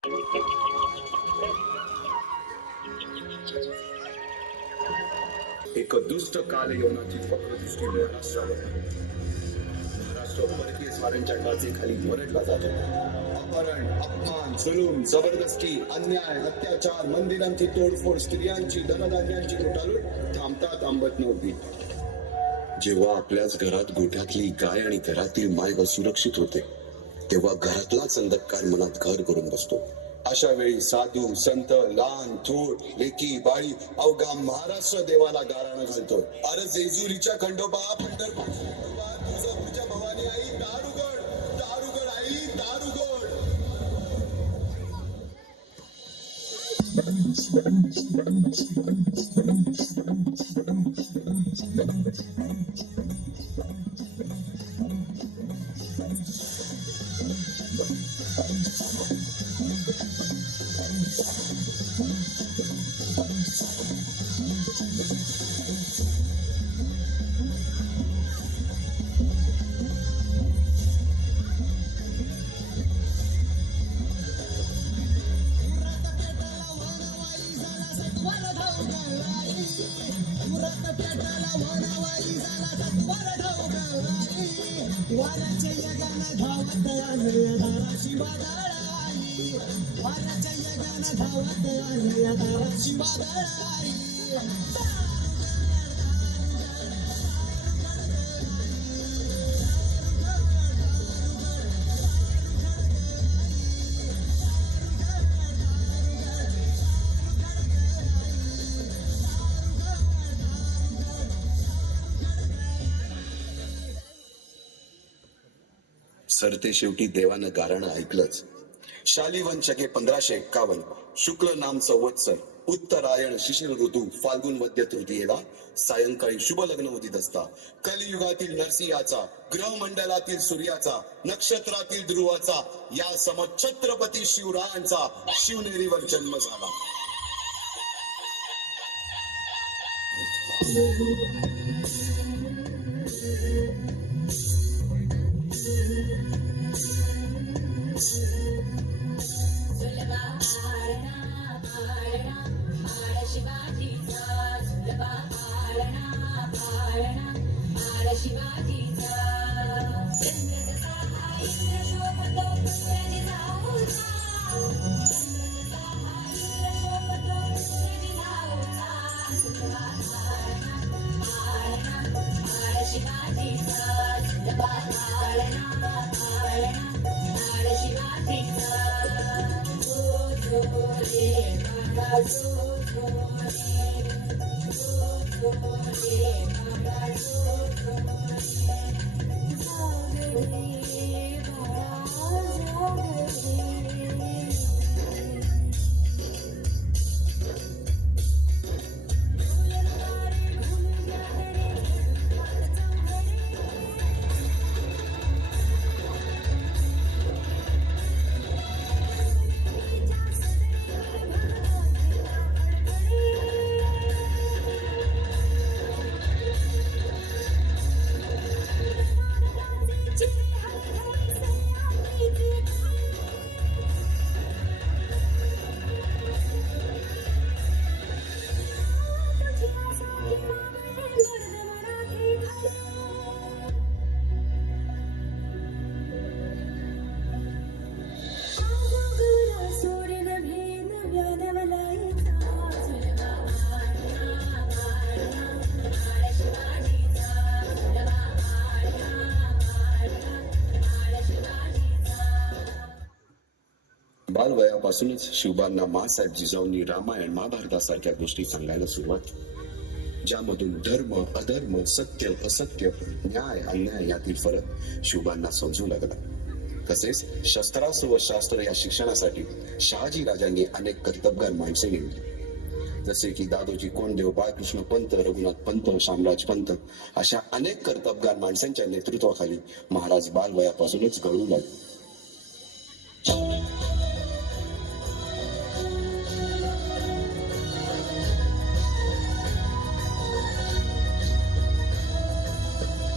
एक दुष्ट कालयवनाची वक्रदृष्टी महाराष्ट्रावर. महाराष्ट्र परकीय स्वाऱ्यांच्या टाचेखाली मरडला जातो. अपहरण, अपमान, जुलूम, जबरदस्ती, अन्याय, अत्याचार, मंदिरांची तोडफोड, स्त्रियांची, धनधान्यांची लुटालूट थांबता थांबत नव्हती. जेव्हा आपल्याच घरात गोठ्यातली गाय आणि घरातील माय सुरक्षित होते, तेव्हा घरातलाच अंधकार मनात घर करून बसतो. अशा वेळी साधू, संत, लहान, थोर, लेकी, बाळी अवघा महाराष्ट्र देवाला गाराणं घालतो. अरे जेजुरीच्या खंडोबा, पंढरपूरच्या खंडोबा, तुळजापूरच्या भवानी आई, दारुगड, दारुगड आई, दारुगड. वाऱ्याच्या यगानं धावत आले दाराशी वादळाई, वाऱ्याच्या यगानं धावत आले दाराशी वादळाई. सरते शेवटी देवानं गाराणं ऐकलंच. शालिवन शके 1551 शुक्ल नाम संवत्सर उत्तरायण शिशिर ऋतू फाल्गुन मध्य तृतीयेला सायंकाळी शुभ लग्न उदित असता कलियुगातील नरसिंहाचा, ग्रहमंडलातील सूर्याचा, नक्षत्रातील ध्रुवाचा, या समछत्रपती शिवरायांचा शिवनेरीवर जन्म झाला. बालवयापासूनच शिवबांना माँसाहेब जिजाऊंनी रामायण महाभारतासारख्या गोष्टी सांगायला सुरुवात, ज्यामधून धर्म अधर्म, सत्य असत्य, न्याय अन्याय यातील फरक शिवबांना समजू लागला. तसेच शस्त्रास्त्र व शास्त्र या शिक्षणासाठी शहाजी राजांनी अनेक कर्तबगार माणसे नेमली, जसे की दादोजी कोंडदेव, बाळकृष्ण पंत, रघुनाथ पंत, शामराज पंत अशा अनेक कर्तबगार माणसांच्या नेतृत्वाखाली महाराज बालवयापासूनच घडू लागले.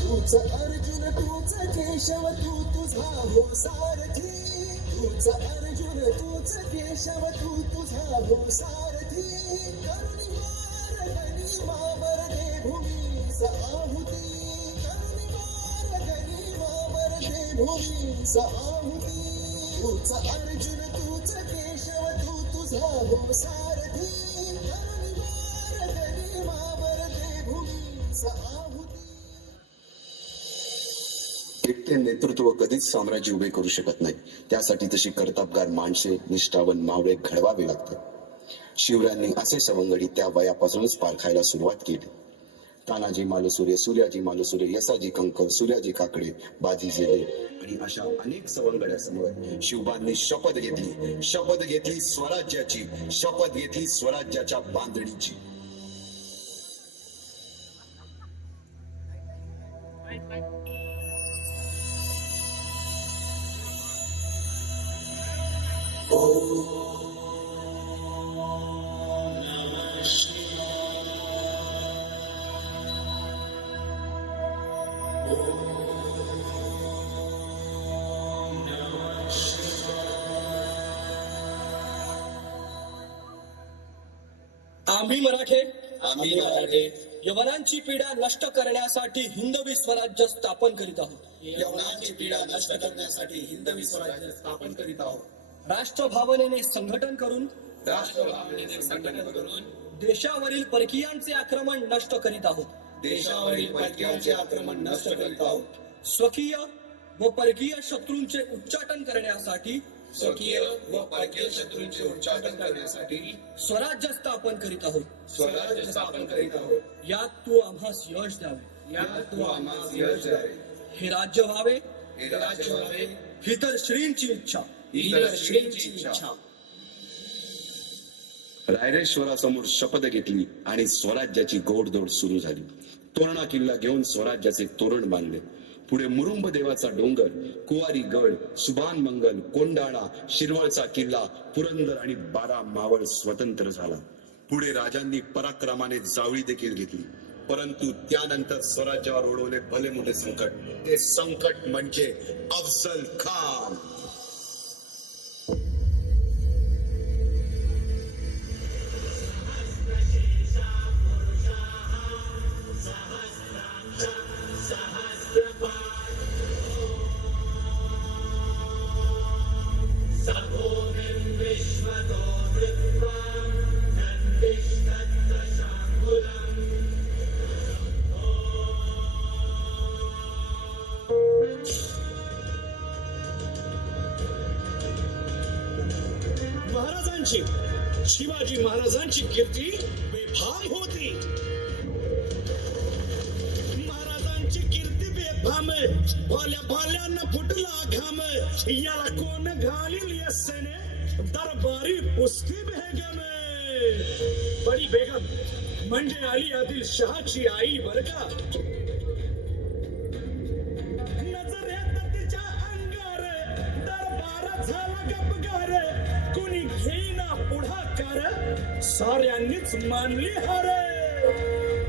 तूच अर्जुन तूच केशव तू तुझा हो सारथी, तूच अर्जुन तूच केशव तू तुझा हो सारथी करुणी मार्गनी मावर दे भूमीस आहुती करुणी मार्गनी मावर दे भूमीस आहुती तूच अर्जुन तूच केशव तू तुझा हो सारथी करुणी मार्गनी मावर दे भूमीस आहुती. एकटे नेतृत्व कधीच साम्राज्य उभे करू शकत नाही. त्यासाठी तशी कर्तबगार माणसे, निष्ठावन मावळे घडवावे लागतात. शिवरायांनी असे सवंगडी त्या वयापासूनच पारखायला सुरुवात केली. तानाजी मालुसरे, सूर्याजी मालुसरे, यसाजी कंक, सूर्याजी काकडे, बाजी जेले आणि अशा अनेक सवंगड्यासमोर शिवबांनी शपथ घेतली स्वराज्याची, शपथ घेतली स्वराज्याच्या बांधणीची. आम्ही मराठे यवनांची पीडा नष्ट करण्यासाठी हिंदवी स्वराज्य स्थापन करीत आहोत. यवनांची पीडा नष्ट करण्यासाठी हिंदवी स्वराज्य स्थापन करीत आहोत. राष्ट्रभावनेने संघटन करून राष्ट्रभावनेने संघटन करून देशावरील परकीयांचे आक्रमण नष्ट करीत आहोत. देशावरील परकीयांचे आक्रमण नष्ट करीत आहोत. स्वकीय व परकीय शत्रूंचे उच्चाटन करण्यासाठी स्वकीय व परकीय शत्रूंचे उच्चाटन करण्यासाठी स्वराज्य स्थापन करीत आहोत. स्वराज्य स्थापन करीत आहोत. यात तू आम्हास यश द्यावे. यात तू आम्हास यश द्यावे. हे राज्य व्हावे हे राज्य व्हावे ही तर श्रींची इच्छा. ही तर श्रींची इच्छा. रायरेश्वरासमोर शपथ घेतली आणि स्वराज्याची गोडदोड सुरू झाली. तोरणा किल्ला घेऊन स्वराज्याचे तोरण बांधले. पुढे मुरुंब देवाचा डोंगर, कुवारी गड, सुभान मंगल, कोंडाणा, शिरवळचा किल्ला, पुरंदर आणि 12 मावळ स्वतंत्र झाला. पुढे राजांनी पराक्रमाने जावळी देखील घेतली. परंतु त्यानंतर स्वराज्यावर ओढवले भले मोठे संकट. ते संकट म्हणजे अफजल खान. महाराजांची, शिवाजी महाराजांची कीर्ती बेफाम होती. महाराजांची कीर्ती बेफाम, भाल्या भाल्यांना फुटला घाम. याला कोण घालील यस्सेने दरबारी पुस्ती बेगम. बडी बेगम म्हणजे अली आदिल शहाची आई बर का. नजरेत तिच्या अंगार दरबार झाला गपगार. कुणी घेईना पुढाकार, साऱ्यांनीच मानली हार.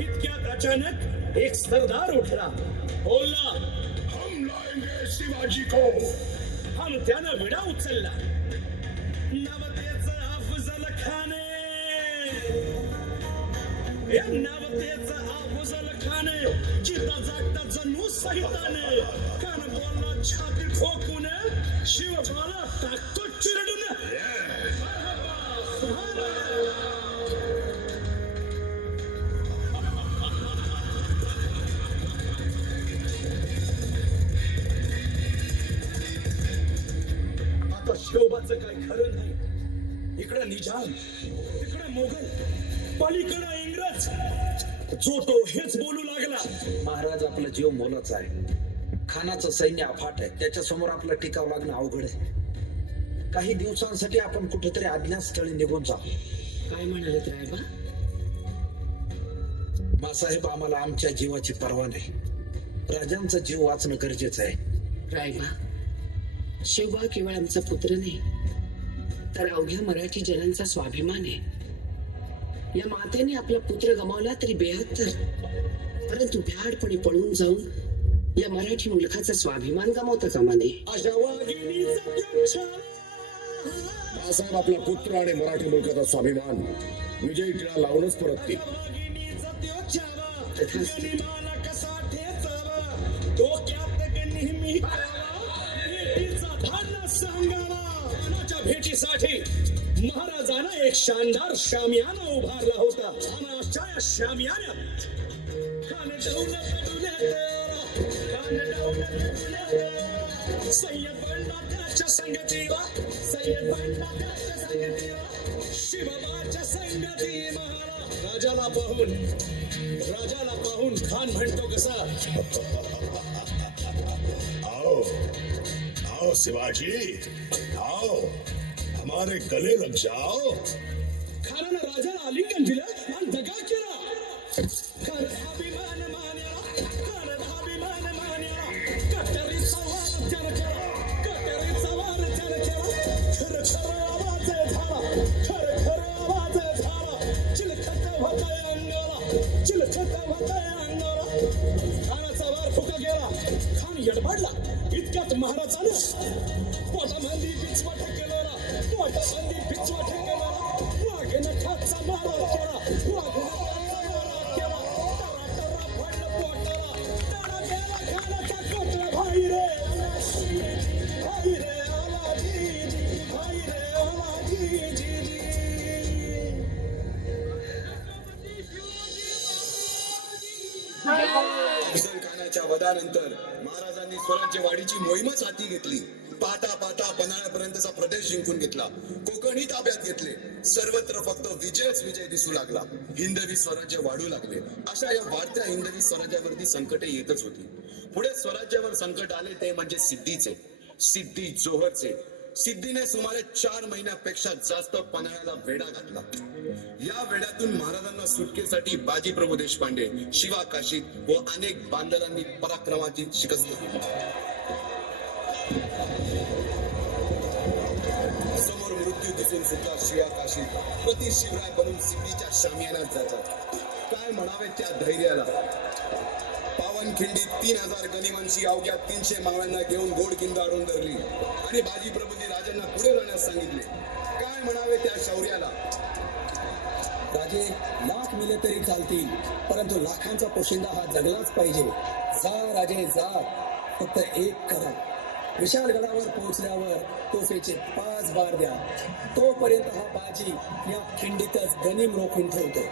इतक्यात अचानक एक सरदार उठला, बोलला, हम लाएंगे शिवाजी को. हम त्यानं विडा उचलला. नवतेचं अफजल खान, नवतेचं अफजल खान, जिता जागता जणू सहिताने. कान बोलला छाती ठोकून, शिवबाला टाकतो चिरडून. आता शिवबाचं काही खरं नाही. इकडं निजाम, तिकडं मोगल, पलीकडं इंग्रज. जो तो हेच बोलू लागला. महाराज, आपला जीव मोलाचा आहे. खानाचं सैन्य अफाट आहे. त्याच्या समोर आपला टिकाव लागणं अवघड आहे. काही दिवसांसाठी आपण कुठेतरी अज्ञातस्थळी निघून जाऊ. काय म्हणाले रायबा? मासाहेब, आम्हाला आमच्या जीवाची पर्वा नाही. राजांचा जीव वाचणं गरजेचं आहे. रायबा, शिवबा केवळ आमचा पुत्र नाही, तर अवघ्या मराठी जनांचा स्वाभिमान आहे. या मातेने आपला पुत्र गमावला तरी बेहत्तर, परंतु भ्याडपणे पळून जाऊन या मराठी मुलखाचा स्वाभिमान गमावता कामा नये. अशा वाघिणीचा बाळासाहेब आपला पुत्र आणि मराठी मुलकाचा स्वाभिमान विजयी टिळा लावूनच परततील. वाघिणीचा त्यो छावा, गनिमाला कसा ठेचावा, डोक्यात नेहमी कावा, भेटीचा धाडा सांगावा. कानाच्या भेटीसाठी महाराजांना एक शानदार शामियाना उभारला होता आणि अशा या शामियान्यात कान ठेवून सय्यद बंडा त्याच्या संगतीवा, सय्यद बंडा त्याच्या संगतीवा, शिवबाच्या संगती महारा. राजाला पाहून खान म्हणतो कसा, आओ आओ शिवाजी, आओ हमारे गले लग जाओ. खानानं राजाला आलिंगन दिलं आणि दगा केला. अभिमान मान्याला, अभिमान मान्याला, कट्यारीचा वार त्यानं केला, कट्यारीचा वार त्यानं केला. खरं खरं आवाज झाला, खरं खरं आवाज झाला. चिलखत होताय अंगाला, चिलखत होताय अंगाला. खानाचा वार फुका गेला. खान यडबाडला. इतक्यात महाराजानं पोटामंदी पिचवाट केलेला, पोटामंदी पिचवाट केलेला. वाघेनं खाचा मारा केला, वाघेनं खाचा मारा केला. टरा पडलं पोटाला, टरा गेला खानाचा कोटला. भाई रे आलाजी, भाई रे आलाजी, भाई रे आलाजी. अफजल खानाच्या वधानंतर महाराजांनी स्वराज्य वाढीची मोहीमच हाती घेतली. पाहता पाहता पन्हाळ्यापर्यंतचा प्रदेश जिंकून घेतला, कोकणही ताब्यात घेतले. सर्वत्र फक्त विजयच विजय दिसू लागला. हिंदवी स्वराज्य वाढू लागले. अशा या वाढत्या हिंदवी स्वराज्यावरती संकटे येतच होती. पुढे स्वराज्यावर संकट आले ते म्हणजे सिद्धीचे, सिद्धी जोहरचे. सिद्धीने सुमारे 4 महिन्यापेक्षा जास्त पन्हाळ्याला वेढा घातला. या वेड्यातून महाराजांना सुटकेसाठी बाजीप्रभू देशपांडे, शिवा काशीद व अनेक बांधवांनी पराक्रमाची शिकस्त दिली. समोर मृत्यू दिसून सुद्धा शिवा काशीद प्रति शिवराय बनून सिद्धीच्या शामियानात जातात. काय म्हणावे त्या धैर्याला. पावनखिंडीत 3000 गनिमांची अवघ्या 300 मावळ्यांना घेऊन गोडकिंड आणून धरली आणि बाजीप्रभूंनी राजांना पुढे जाण्यास सांगितले. काय म्हणावे त्या शौर्याला. राजे लाख मेले तरी चालतील, परंतु लाखांचा पोशिंदा हा जगलाच पाहिजे. जा राजे जा, फक्त एक करा. विशालगडावर पोहोचल्यावर तोफेचे 5 बार द्या. तोपर्यंत हा बाजी या खिंडीतच गनिम रोखून ठेवतो.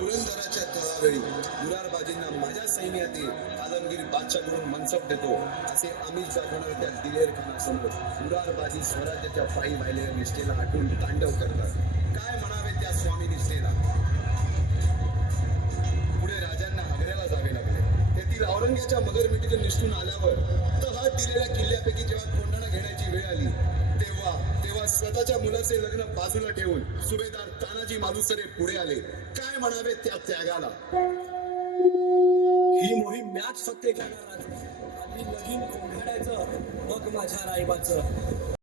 पुरंदराच्या तळावेळी मुरारबाजींना माझ्या सैन्यात आलमगीर बादशाहकडून मनसब देतो असे आमिष दाखवणाऱ्या त्या दिलेर खानासमोर मुरारबाजी स्वराज्याच्या पायी वाहिलेल्या निष्ठेला हटून तांडव करतात. काय म्हणावे त्या स्वामी निष्ठेला. पुढे राजांना आग्र्याला जावे लागले. तेथील औरंग्याच्या मगरमिठीतून निष्ठून आल्यावर तहात दिलेल्या किल्ल्यापैकी जेव्हा कोंढाणा घेण्याची वेळ आली तेव्हा स्वतःच्या मुलाचे लग्न बाजूला ठेवून सुभेदार तानाजी मालुसरे पुढे आले. काय म्हणावे त्या त्यागाला. ही मोहीम मॅच फक्त करणार. आधी लगीन कोंढाण्याचं, मग माझ्या रायबाचं.